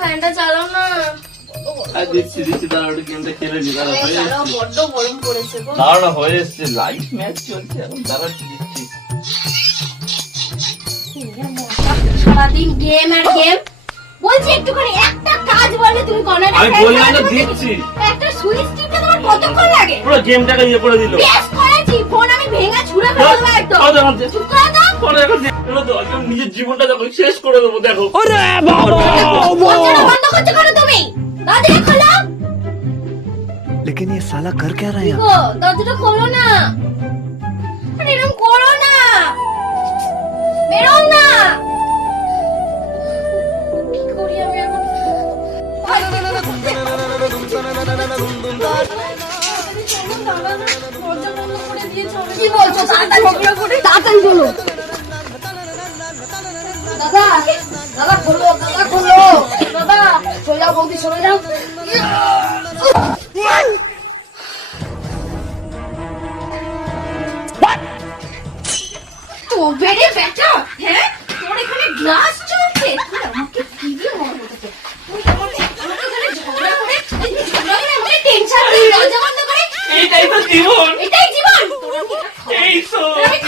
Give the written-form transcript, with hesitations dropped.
ফ্যানটা চালাও না। দিচ্ছি দাঁড়া, ওটা গেমটা খেলে নি। দাঁড়া হয়ে চালাও, বড্ড গরম পড়েছে গো। দাঁড়া হয়ে এসছে, লাইভ ম্যাচ চলছে এখন। দাঁড়া দিচ্ছি। সারাদিন গেম আর গেম। বলছি একটুখানি একটা কাজ বলে তুমি কর্নারে। আমি বললাম না দিচ্ছি। একটা সুইচ টিপতে তোমার কতক্ষণ লাগে? পুরো গেমটাকে ইয়ে করে দিল। বেশ করেছি, ফোন আমি ভেঙে ছুঁড়ে ফেলবো একদম। চুপ করো তো। পরে এখন দেখো তো, একদম নিজের জীবনটা দেখো শেষ করে দেবো। দেখো দরজাটা বন্ধ করতে করো তুমি। দরজাটা খোলো। लेकिन ये साला कर क्या रहा है यहाँ? গো, দরজাটা খোলো না। আরে এরকম করো না। বেরো না। কি করি আমি এখন? কি বলছো? তাড়াতাড়ি তাড়াতাড়ি বলো। দাদা, দাদা খোলো, দাদা খোলো। দাদা, চলে যাও বৌদি, চলে যাও। তবে রে বেটা, হ্যাঁ? তোর এখানে গ্লাস চলছে? তুই আমাকে কি দিয়ে মরবো তোকে? তুই আমাকে এখানে ঝগড়া করে আমাকে টেনশন দিবি। দরজা বন্ধ করে। এইটাই তো জীবন। এটাই জীবন। এই তো আমি